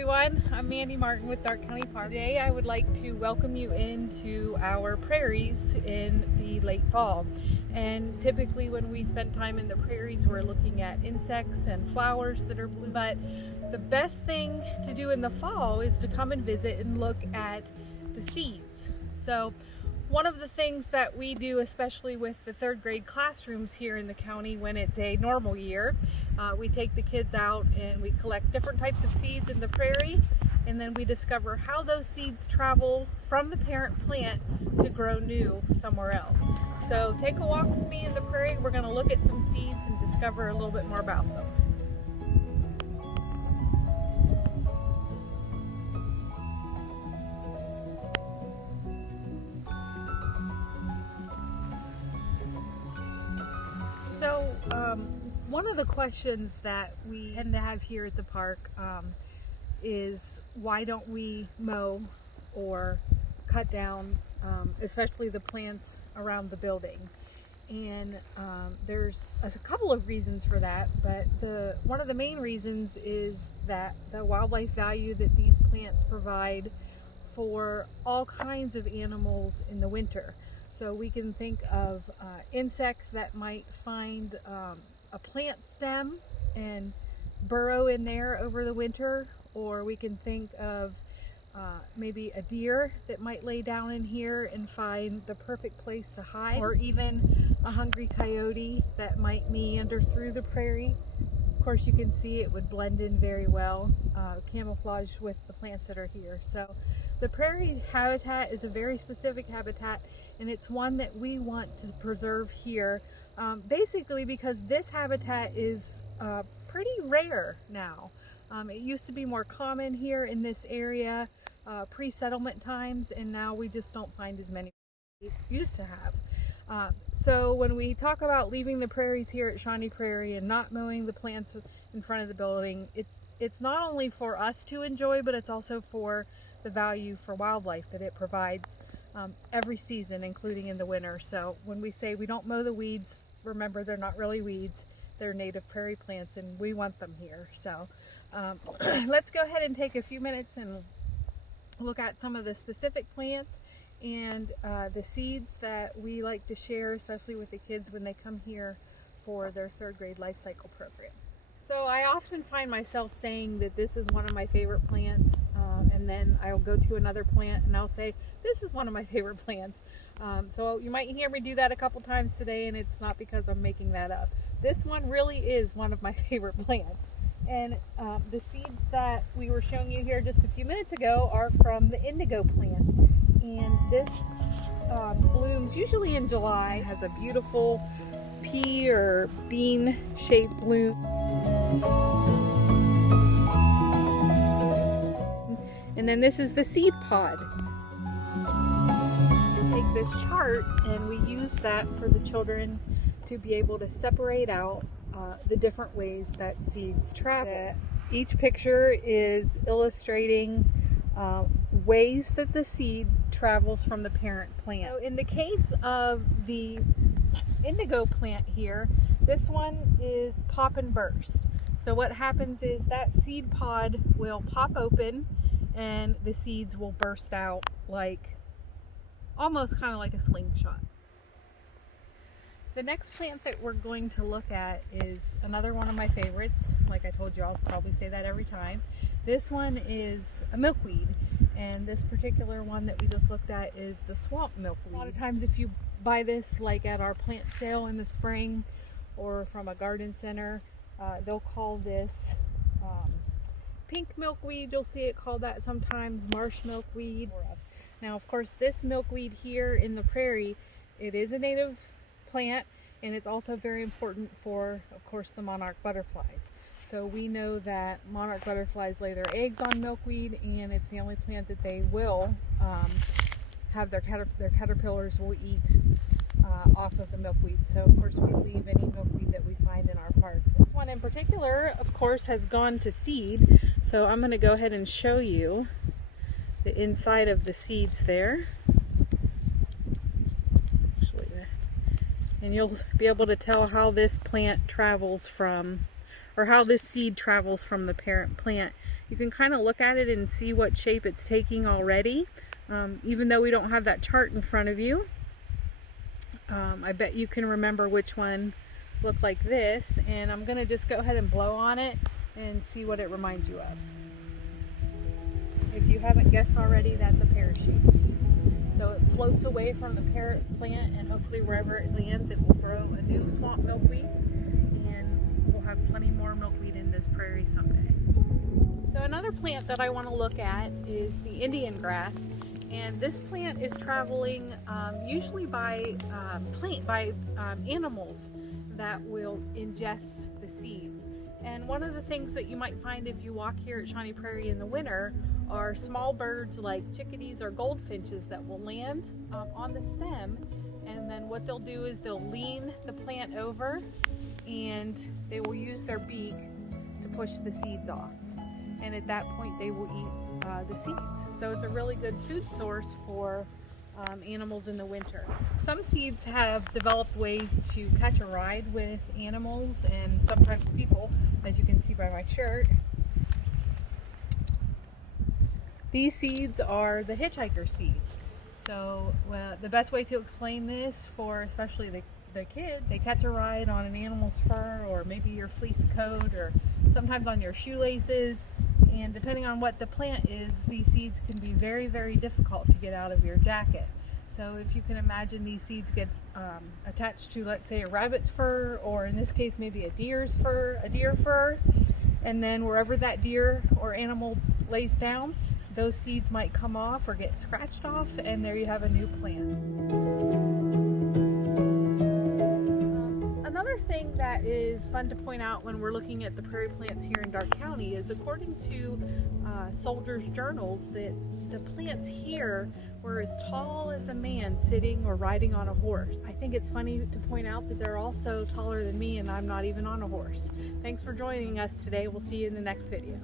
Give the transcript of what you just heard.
everyone, I'm Mandy Martin with Dark County Park. Today I would like to welcome you into our prairies in the late fall. And typically when we spend time in the prairies, we're looking at insects and flowers that are blue. But the best thing to do in the fall is to come and visit and look at the seeds. So one of the things that we do, especially with the third grade classrooms here in the county when it's a normal year, we take the kids out and we collect different types of seeds in the prairie, and then we discover how those seeds travel from the parent plant to grow new somewhere else. So take a walk with me in the prairie. We're going to look at some seeds and discover a little bit more about them. So one of the questions that we tend to have here at the park is why don't we mow or cut down, especially the plants around the building? And there's a couple of reasons for that, but one of the main reasons is that the wildlife value that these plants provide for all kinds of animals in the winter. So we can think of insects that might find a plant stem and burrow in there over the winter, or we can think of maybe a deer that might lay down in here and find the perfect place to hide, or even a hungry coyote that might meander through the prairie. Of course, you can see it would blend in very well, camouflage with the plants that are here. So the prairie habitat is a very specific habitat, and it's one that we want to preserve here, basically because this habitat is pretty rare now. It used to be more common here in this area pre-settlement times, and now we just don't find as many as we used to have. So when we talk about leaving the prairies here at Shawnee Prairie and not mowing the plants in front of the building, it's not only for us to enjoy, but it's also for the value for wildlife that it provides every season, including in the winter. So when we say we don't mow the weeds, remember they're not really weeds, they're native prairie plants, and we want them here. So let's go ahead and take a few minutes and look at some of the specific plants and the seeds that we like to share, especially with the kids when they come here for their third grade life cycle program. So I often find myself saying that this is one of my favorite plants, and then I'll go to another plant and I'll say this is one of my favorite plants. So you might hear me do that a couple times today, and it's not because I'm making that up. This one really is one of my favorite plants. And the seeds that we were showing you here just a few minutes ago are from the indigo plant. And this blooms usually in July, has a beautiful pea or bean shaped bloom. And then this is the seed pod. We take this chart and we use that for the children to be able to separate out the different ways that seeds travel. Each picture is illustrating ways that the seed travels from the parent plant. So in the case of the indigo plant here, this one is pop and burst. So what happens is that seed pod will pop open and the seeds will burst out like almost kind of like a slingshot. The next plant that we're going to look at is another one of my favorites. Like I told you, I'll probably say that every time. This one is a milkweed, and this particular one that we just looked at is the swamp milkweed. A lot of times if you buy this like at our plant sale in the spring or from a garden center, they'll call this pink milkweed. You'll see it called that sometimes, marsh milkweed. Now of course this milkweed here in the prairie, it is a native plant, and it's also very important for, of course, the monarch butterflies. So we know that monarch butterflies lay their eggs on milkweed, and it's the only plant that they will have their caterpillars will eat off of the milkweed. So of course we leave any milkweed that we find in our parks. This one in particular, of course, has gone to seed. So I'm going to go ahead and show you the inside of the seeds there. And you'll be able to tell how this plant travels from, or how this seed travels from the parent plant you can kind of look at it and see what shape it's taking already. Even though we don't have that chart in front of you, I bet you can remember which one looked like this, and I'm gonna just go ahead and blow on it and see what it reminds you of. If you haven't guessed already, that's a parachute seed. So it floats away from the parent plant, and hopefully wherever it lands, it will grow a new swamp milkweed, and we'll have plenty more milkweed in this prairie someday. So another plant that I want to look at is the Indian grass, and this plant is traveling usually by animals that will ingest the seeds. And one of the things that you might find if you walk here at Shawnee Prairie in the winter are small birds like chickadees or goldfinches that will land on the stem, and then what they'll do is they'll lean the plant over and they will use their beak to push the seeds off. And at that point they will eat the seeds. So it's a really good food source for animals in the winter. Some seeds have developed ways to catch a ride with animals and sometimes people, as you can see by my shirt. These seeds are the hitchhiker seeds. So the best way to explain this for especially the kid, they catch a ride on an animal's fur, or maybe your fleece coat, or sometimes on your shoelaces. And depending on what the plant is, these seeds can be very, very difficult to get out of your jacket. So if you can imagine, these seeds get attached to, let's say, a rabbit's fur, or in this case maybe a deer fur, and then wherever that deer or animal lays down, those seeds might come off or get scratched off, and there you have a new plant. Another thing that is fun to point out when we're looking at the prairie plants here in Darke County is, according to soldiers' journals, that the plants here were as tall as a man sitting or riding on a horse. I think it's funny to point out that they're also taller than me, and I'm not even on a horse. Thanks for joining us today. We'll see you in the next video.